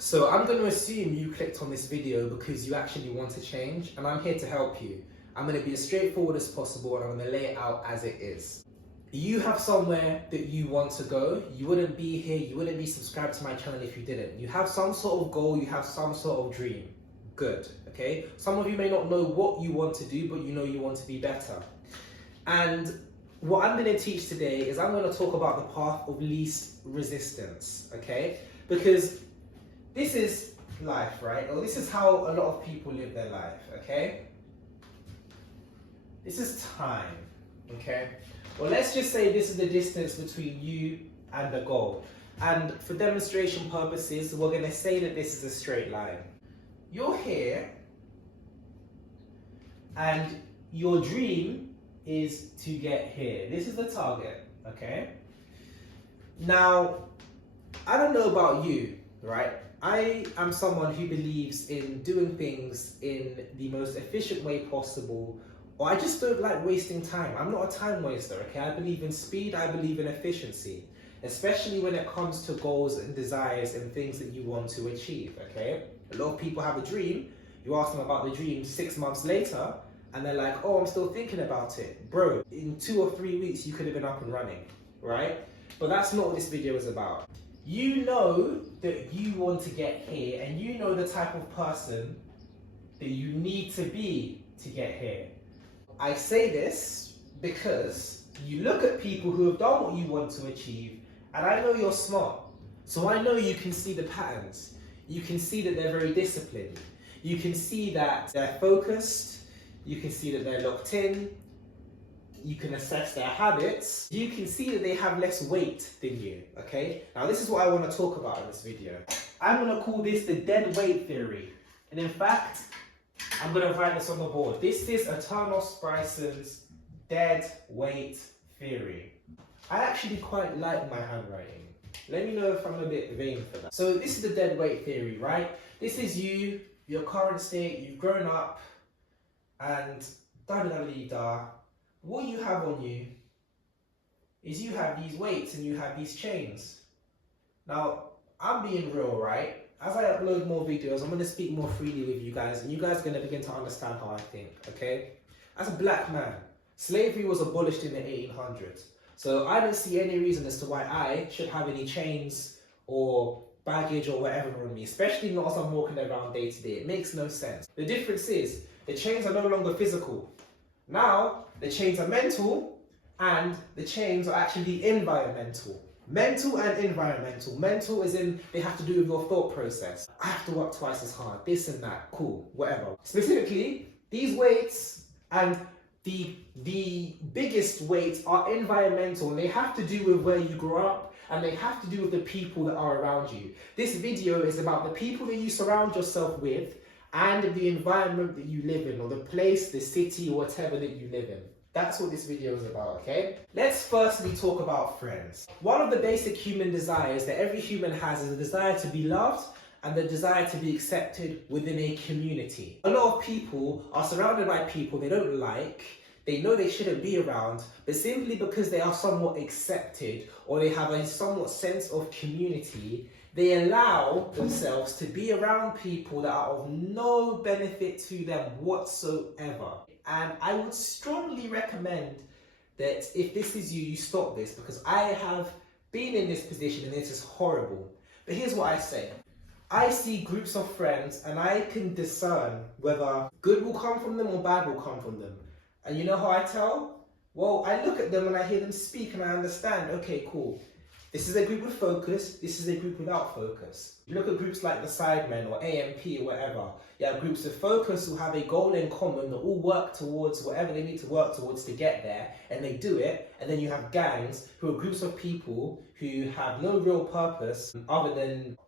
So I'm going to assume you clicked on this video because you actually want to change, and I'm here to help you. I'm going to be as straightforward as possible, and I'm going to lay it out as it is. You have somewhere that you want to go. You wouldn't be here, you wouldn't be subscribed to my channel if you didn't. You have some sort of goal, you have some sort of dream. Good, okay? Some of you may not know what you want to do, but you know you want to be better. And what I'm going to teach today is I'm going to talk about the path of least resistance, okay? Because this is life, right? Or this is how a lot of people live their life, okay? This is time, okay? Well, let's just say this is the distance between you and the goal. And for demonstration purposes, we're going to say that this is a straight line. You're here, and your dream is to get here. This is the target, okay? Now, I don't know about you, right? I am someone who believes in doing things in the most efficient way possible, or I just don't like wasting time. I'm not a time waster, okay? I believe in speed, I believe in efficiency, especially when it comes to goals and desires and things that you want to achieve, okay? A lot of people have a dream, you ask them about the dream 6 months later, and they're like, oh, I'm still thinking about it. Bro, in 2 or 3 weeks, you could have been up and running, right? But that's not what this video is about. You know that you want to get here, and you know the type of person that you need to be to get here. I say this because you look at people who have done what you want to achieve, and I know you're smart. So I know you can see the patterns. You can see that they're very disciplined. You can see that they're focused. You can see that they're locked in. You can assess their habits. You can see that they have less weight than you, okay? Now this is what I want to talk about in this video. I'm going to call this the dead weight theory. And in fact, I'm going to write this on the board. This is Eternos Bryson's dead weight theory. I actually quite like my handwriting. Let me know if I'm a bit vain for that. So this is the dead weight theory, right? This is you, your current state, you've grown up, and da-da-da-da-da. What you have on you is you have these weights and you have these chains. Now, I'm being real, right? As I upload more videos, I'm going to speak more freely with you guys, and you guys are going to begin to understand how I think, okay? As a black man, slavery was abolished in the 1800s. So I don't see any reason as to why I should have any chains or baggage or whatever on me, especially not as I'm walking around day to day. It makes no sense. The difference is, the chains are no longer physical. Now, the chains are mental, and the chains are actually environmental. Mental and environmental. Mental is in, they have to do with your thought process. I have to work twice as hard, this and that, cool, whatever. Specifically, these weights and the biggest weights are environmental, and they have to do with where you grew up, and they have to do with the people that are around you. This video is about the people that you surround yourself with, and the environment that you live in, or the place, the city, or whatever that you live in. That's what this video is about, okay? Let's firstly talk about friends. One of the basic human desires that every human has is a desire to be loved and the desire to be accepted within a community. A lot of people are surrounded by people they don't like, they know they shouldn't be around, but simply because they are somewhat accepted or they have a somewhat sense of community, they allow themselves to be around people that are of no benefit to them whatsoever. And I would strongly recommend that if this is you, you stop this, because I have been in this position and this is horrible. But here's what I say. I see groups of friends and I can discern whether good will come from them or bad will come from them. And you know how I tell? Well, I look at them and I hear them speak and I understand, okay, cool. This is a group with focus, this is a group without focus. You look at groups like the Sidemen or AMP or whatever. You have groups of focus who have a goal in common that all work towards whatever they need to work towards to get there, and they do it. And then you have gangs who are groups of people who have no real purpose other than,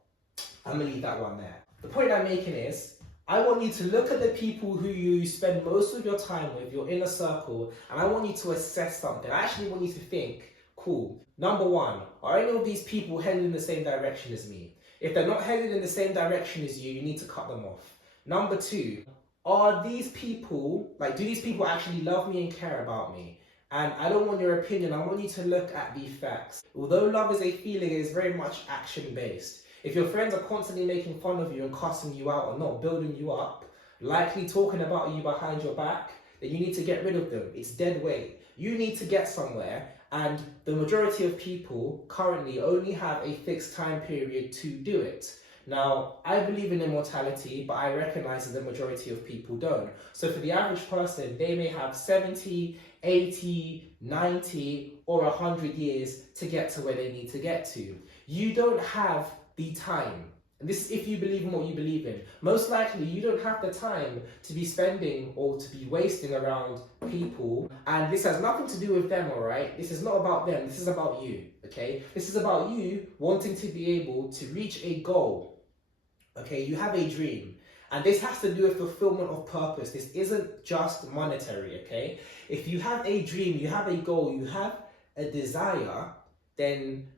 I'm gonna leave that one there. The point I'm making is, I want you to look at the people who you spend most of your time with, your inner circle, and I want you to assess something. I actually want you to think, cool, number one, are any of these people headed in the same direction as me? If they're not headed in the same direction as you, you need to cut them off. Number two, are these people, do these people actually love me and care about me? And I don't want your opinion, I want you to look at the facts. Although love is a feeling, it is very much action-based. If your friends are constantly making fun of you and cussing you out or not building you up, likely talking about you behind your back, then you need to get rid of them. It's dead weight. You need to get somewhere, and the majority of people currently only have a fixed time period to do it. Now, I believe in immortality, but I recognize that the majority of people don't. So for the average person, they may have 70, 80, 90, or 100 years to get to where they need to get to. You don't have the time. And this is if you believe in what you believe in. Most likely, you don't have the time to be spending or to be wasting around people. And this has nothing to do with them, all right? This is not about them. This is about you, okay? This is about you wanting to be able to reach a goal, okay? You have a dream. And this has to do with fulfillment of purpose. This isn't just monetary, okay? If you have a dream, you have a goal, you have a desire, then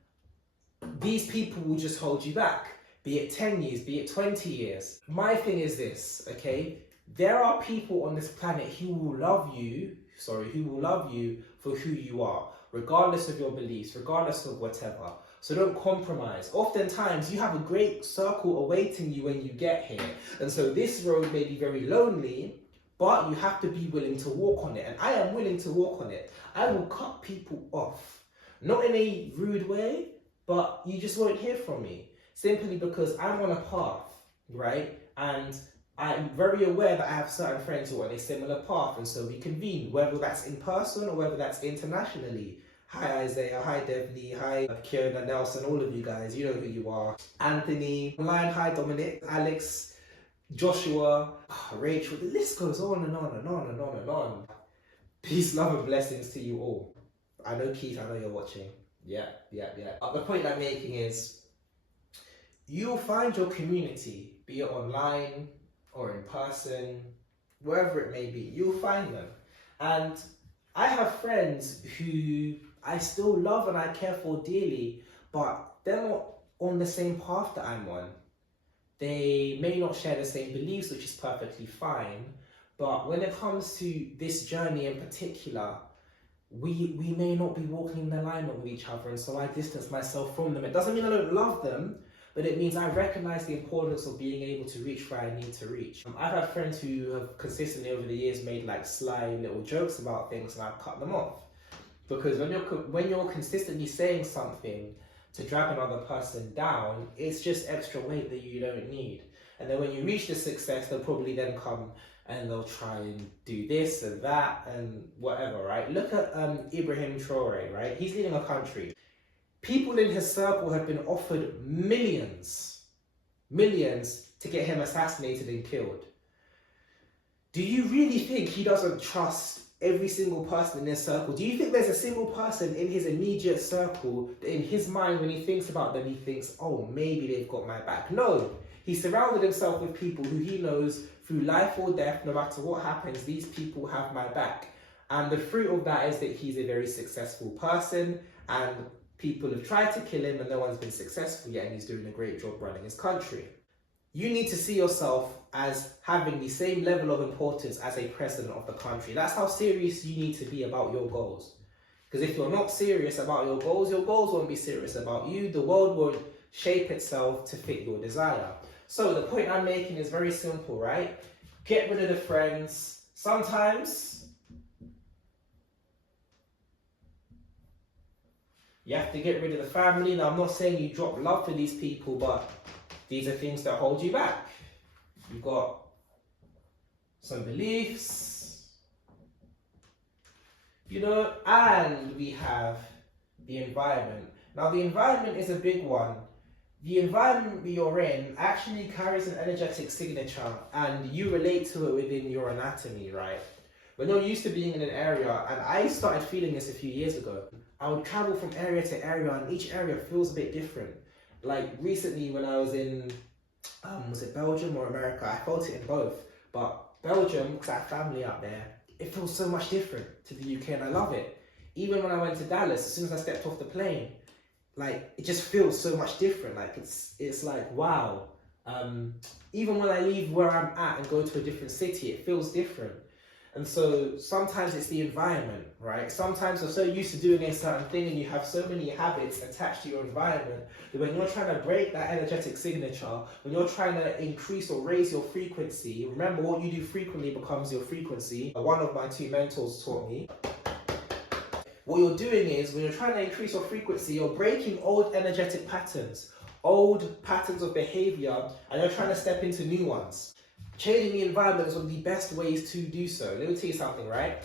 these people will just hold you back. Be it 10 years, be it 20 years. My thing is this, okay? There are people on this planet who will love you for who you are, regardless of your beliefs, regardless of whatever. So don't compromise. Oftentimes, you have a great circle awaiting you when you get here. And so this road may be very lonely, but you have to be willing to walk on it. And I am willing to walk on it. I will cut people off. Not in a rude way, but you just won't hear from me. Simply because I'm on a path, right? And I'm very aware that I have certain friends who are on a similar path, and so we convene, whether that's in person or whether that's internationally. Hi Isaiah, hi Devney, hi Kieran, Nelson, all of you guys, you know who you are. Anthony, online, hi Dominic, Alex, Joshua, Rachel, the list goes on and on and on and on and on. Peace, love and blessings to you all. I know Keith, I know you're watching. Yeah. The point I'm making is, you'll find your community, be it online or in person, wherever it may be, you'll find them. And I have friends who I still love and I care for dearly, but they're not on the same path that I'm on. They may not share the same beliefs, which is perfectly fine, but when it comes to this journey in particular, we may not be walking in alignment with each other, and so I distance myself from them. It doesn't mean I don't love them, but it means I recognize the importance of being able to reach where I need to reach. I've had friends who have consistently over the years made like sly little jokes about things, and I've cut them off. Because when you're consistently saying something to drag another person down, it's just extra weight that you don't need. And then when you reach the success, they'll probably then come and they'll try and do this and that and whatever, right? Look at Ibrahim Traore, right? He's leading a country. People in his circle have been offered millions to get him assassinated and killed. Do you really think he doesn't trust every single person in his circle? Do you think there's a single person in his immediate circle that in his mind, when he thinks about them, he thinks, oh, maybe they've got my back? No. He surrounded himself with people who he knows through life or death, no matter what happens, these people have my back. And the fruit of that is that he's a very successful person, and people have tried to kill him and no one's been successful yet, and he's doing a great job running his country. You need to see yourself as having the same level of importance as a president of the country. That's how serious you need to be about your goals. Because if you're not serious about your goals won't be serious about you. The world won't shape itself to fit your desire. So the point I'm making is very simple, right? Get rid of the friends. Sometimes you have to get rid of the family. Now, I'm not saying you drop love for these people, but these are things that hold you back. You've got some beliefs, and we have the environment. Now, the environment is a big one. The environment you're in actually carries an energetic signature, and you relate to it within your anatomy, right? When you're used to being in an area, and I started feeling this a few years ago, I would travel from area to area, and each area feels a bit different. Like recently when I was in, was it Belgium or America? I felt it in both. But Belgium, because I have family out there, it feels so much different to the UK, and I love it. Even when I went to Dallas, as soon as I stepped off the plane, like it just feels so much different. Like it's like, wow. Even when I leave where I'm at and go to a different city, it feels different. And so sometimes it's the environment, right? Sometimes you're so used to doing a certain thing and you have so many habits attached to your environment that when you're trying to break that energetic signature, when you're trying to increase or raise your frequency, remember what you do frequently becomes your frequency. One of my 2 mentors taught me. What you're doing is when you're trying to increase your frequency, you're breaking old energetic patterns, old patterns of behavior, and you're trying to step into new ones. Changing the environment is one of the best ways to do so. Let me tell you something, right?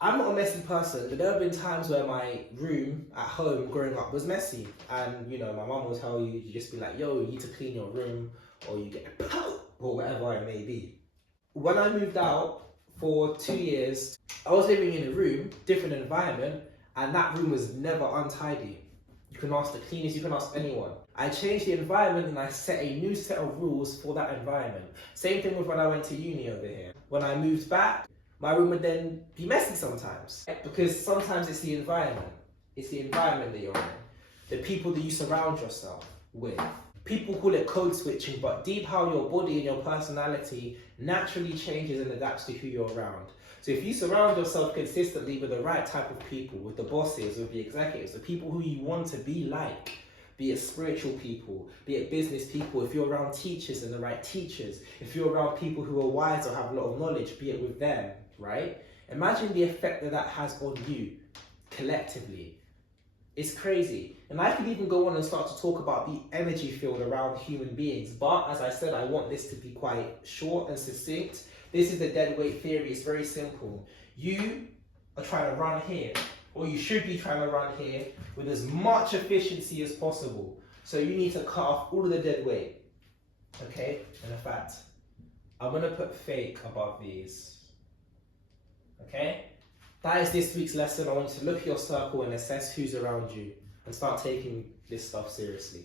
I'm not a messy person, but there have been times where my room at home growing up was messy. And, you know, my mum will tell you, you just be like, yo, you need to clean your room, or you get a pout, or whatever it may be. When I moved out for 2 years, I was living in a room, different environment, and that room was never untidy. You can ask the cleaners, you can ask anyone. I changed the environment and I set a new set of rules for that environment. Same thing with when I went to uni over here. When I moved back, my room would then be messy sometimes. Because sometimes it's the environment. It's the environment that you're in. The people that you surround yourself with. People call it code switching, but deep how your body and your personality naturally changes and adapts to who you're around. So if you surround yourself consistently with the right type of people, with the bosses, with the executives, the people who you want to be like, be it spiritual people, be it business people, if you're around teachers and the right teachers, if you're around people who are wise or have a lot of knowledge, be it with them, right? Imagine the effect that that has on you collectively. It's crazy. And I could even go on and start to talk about the energy field around human beings. But as I said, I want this to be quite short and succinct. This is the dead weight theory. It's very simple. You are trying to run here, or you should be trying to run here with as much efficiency as possible. So you need to cut off all of the dead weight. Okay? And in fact, I'm going to put fake above these. Okay? That is this week's lesson. I want you to look at your circle and assess who's around you and start taking this stuff seriously.